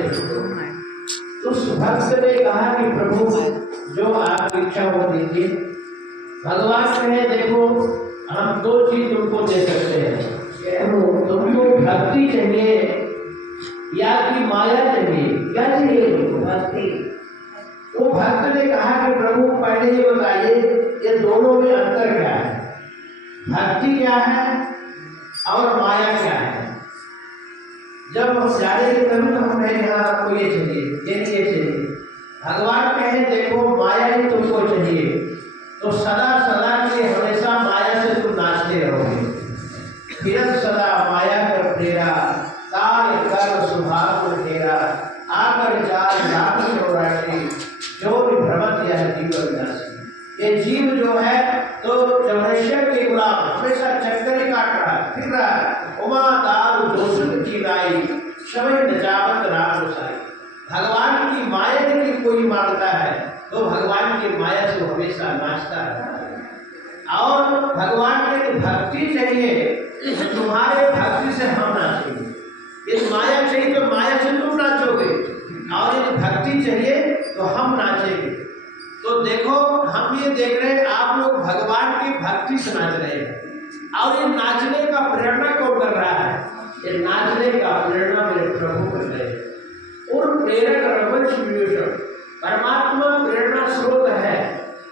प्रभु। तो उस भक्त ने कहा कि प्रभु जो आपकी इच्छा वो दीजिए। भगवान कहे देखो हम दो चीज तुमको दे सकते हैं, तुमको भक्ति चाहिए या कि माया चाहिए, क्या चाहिए तुमको? भक्ति। तो भक्त ने कहा कि प्रभु पहले ये बताइए ये दोनों में अंतर क्या है, भक्ति क्या है और माया क्या है। जब हम जानेंगे तभी तो हम कहेंगे हाँ आपको ये चाहिए, ये चाहिए। भगवान कहे देखो माया ही तुमको चाहिए तो सदा सदा के हमेशा माया से तुम नाचते रहोगे। फिर सदा माया कर फेरा ताल कर सुभाव घेरा आकर जाल राम चौरासी जो भी भ्रमत यह जीव विनाशी। ये जीव जो है तो जमनेश्वर के गुलाम हमेशा चक्कर ही काट रहा है, फिर रहा है। उमा दाल दोषुत की लाई समय नजावत राम गोसाई। भगवान की माया की कोई मांगता है तो भगवान की माया से हमेशा नाचता है। और भगवान की भक्ति चाहिए तुम्हारे भक्ति से हम नाचेंगे। यदि माया चाहिए तो माया से तुम नाचोगे और यदि भक्ति चाहिए तो हम नाचेंगे। तो देखो हम ये देख रहे हैं आप लोग भगवान की भक्ति से नाच रहे हैं और ये नाचने का प्रेरणा कौन कर रहा है? ये नाचने का प्रेरणा मेरे प्रभु कर रहे हैं। और प्रेरक रघुवंश विभूषण परमात्मा प्रेरणा स्रोत है।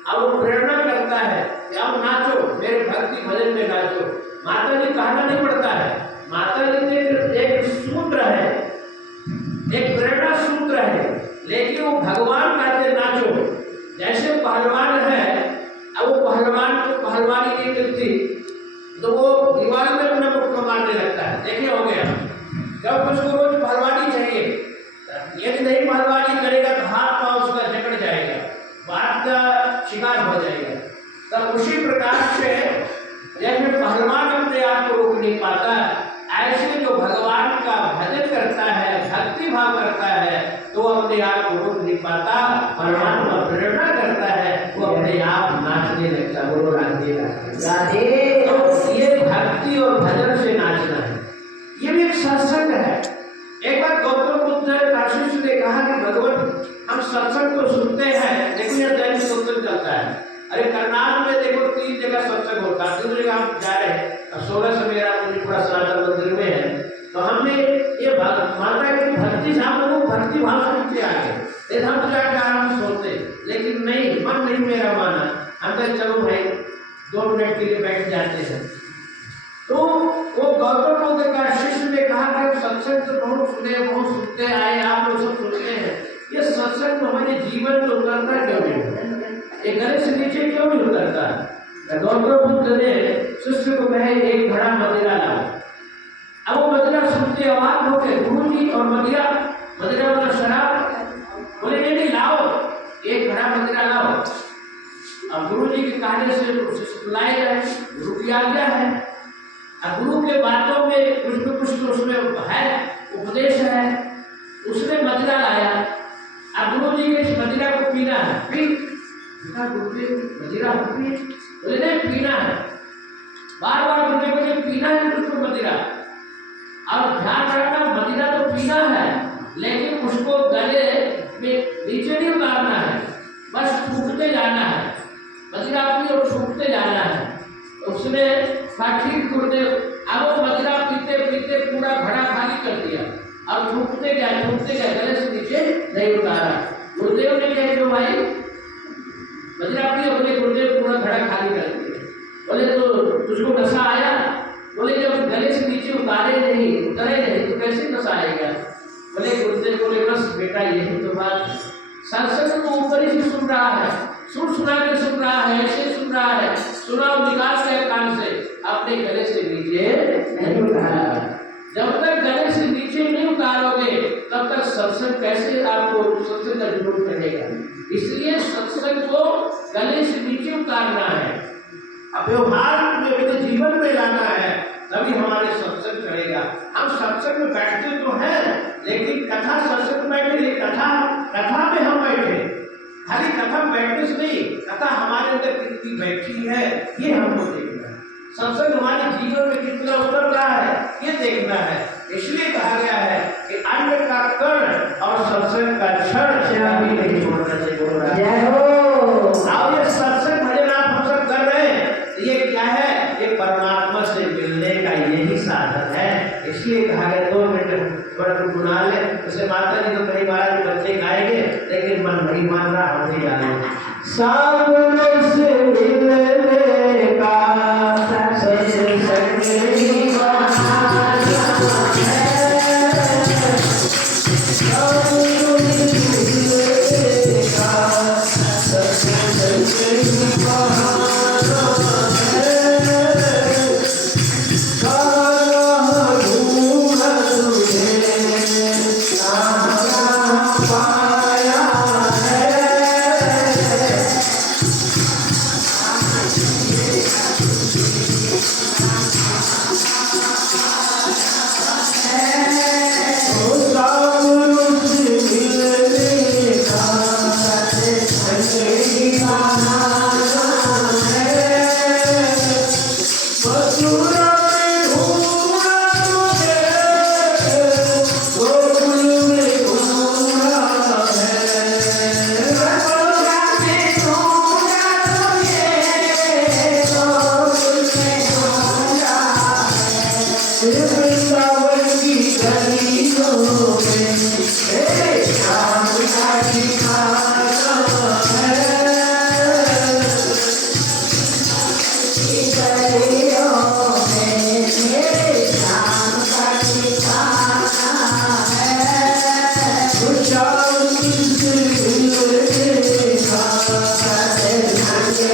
अब वो प्रेरणा करता है कि अब नाचो मेरे भक्ति भजन में नाचो। माता जी कहना नहीं पड़ता है, माता जी के एक सूत्र है, एक प्रेरणा सूत्र है, लेकिन वो भगवान कहते नाचो। जैसे पहलवान है, अब वो पहलवान को पहलवानी नहीं मिलती तो वो दीवार में अपना मुक्का मारने लगता है। देखिए हो गया, जब उसको रोज पहलवानी चाहिए, यदि नहीं पहलवानी करेगा तो हाथ पांव उसका जकड़ जाएगा, बात का शिकार हो जाएगा। तब उसी प्रकार से जैसे पहलवान अपने आप को रोक नहीं पाता, ऐसे जो भगवान का भजन करता है, भक्ति भाव करता है तो अपने आप को रोक नहीं पाता। परमात्मा प्रेरणा करता है, वो अपने आप नाचने लगता है। बोलो राधे राधे। तो ये भक्ति और भजन से नाचना है, ये भी एक सत्संग है। एक बार गौतम बुद्ध काशी ने कहा कि भगवान हम सत्संग तो सुनते हैं लेकिन यह दैनिक सत्संग चलता है। अरे करनाल में देखो 3 जगह सत्संग होता है, 3 जगह हम जा रहे हैं। 16 से मेरा पूरा सनातन मंदिर में है तो हमने ये माता की भक्ति से हम लोग भक्ति भाव से नीचे आ गए। हम तो जाकर आराम से सोते, लेकिन नहीं, मन नहीं मेरा माना। हम कहे चलो भाई 2 मिनट के लिए बैठ जाते हैं। तो वो गौतम बुद्ध का शिष्य ने कहा कि सत्संग तो बहुत सुने, बहुत सुनते आए, आप लोग सब सुनते हैं, ये सत्संग हमारे जीवन में उतरता क्यों नहीं? ये गले से नीचे क्यों नहीं उतरता? गौतम बुद्ध ने शिष्य को कहे एक घड़ा मदिरा लाओ। अब वो मदिरा सुनते अवाक हो गए, गुरु जी और मदिरा वाला शराब। बोले नहीं लाओ, एक घड़ा मदिरा लाओ। अब गुरु जी के कहने से लाए गए, गुरु की आज्ञा है। अब गुरु के बातों में कुछ तो उसमें है, उपदेश है। उसने मदिरा लाया, अब गुरु जी के इस मदिरा को पीना है। मदिरा बोले नहीं पीना है, बार बार बोलने को पीना है उसको मदिरा। और ध्यान रखना मदिरा तो पीना है लेकिन उसको गले में नीचे नहीं उतारना है, बस फूकते जाना है। मदिरा पी और फूकते जाना है। उसने ठीक गुरुदेव, अब वो मदिरा पीते पीते पूरा घड़ा खाली कर दिया और फूकते गया गले से नीचे नहीं उतारा। गुरुदेव ने कहा जो भाई मदिरा पी, अपने गुरुदेव पूरा घड़ा खाली कर दिया। बोले तो तुझको नशा आया? बोले जब गले से नीचे उतरे नहीं तो कैसे नशा आएगा? बोले गुरुदेव बोले बस बेटा यही तो बात है। सत्संग तो ऊपर ही से सुन रहा है, सुना के सुन रहा है, ऐसे सुन रहा है, सुना और निकाल के कान से, अपने गले से नीचे नहीं उतारा। जब तक गले से नीचे नहीं उतारोगे तब तक सत्संग कैसे आपको सत्संग का जरूरत रहेगा। इसलिए सत्संग को गले से नीचे उतारना है, व्यवहार में जीवन में लाना है, तभी हमारे सत्संग चलेगा। हम सत्संग में बैठते तो हैं लेकिन कथा सत्संग में बैठे, कथा में हम बैठे, खाली कथा बैठने से नहीं, कथा हमारे अंदर कितनी बैठी है ये हमको देखना है। सत्संग हमारे जीवन में कितना उतर रहा है ये देखना है। इसलिए कहा गया है कि अन्न का कण और सत्संग का क्षण भी नहीं छोड़ना चाहिए। बोल रहा है जय हो। अब ये सत्संग भजन आप हम सब कर रहे हैं, ये क्या है? ये परमात्मा से मिलने का यही साधन है। इसलिए कहा गया 2 मिनट बड़ा गुनगुना ले। उसे माता जी तो कई बार बच्चे गाएंगे, लेकिन मन नहीं मान रहा, हम नहीं जाने। साधनों से मिलने का सत्संग ही बहाना है। साधनों से मिलने का सत्संग ही बहाना है। कहाँ ढूंढा तुझे, कहाँ पाया है। Yeah.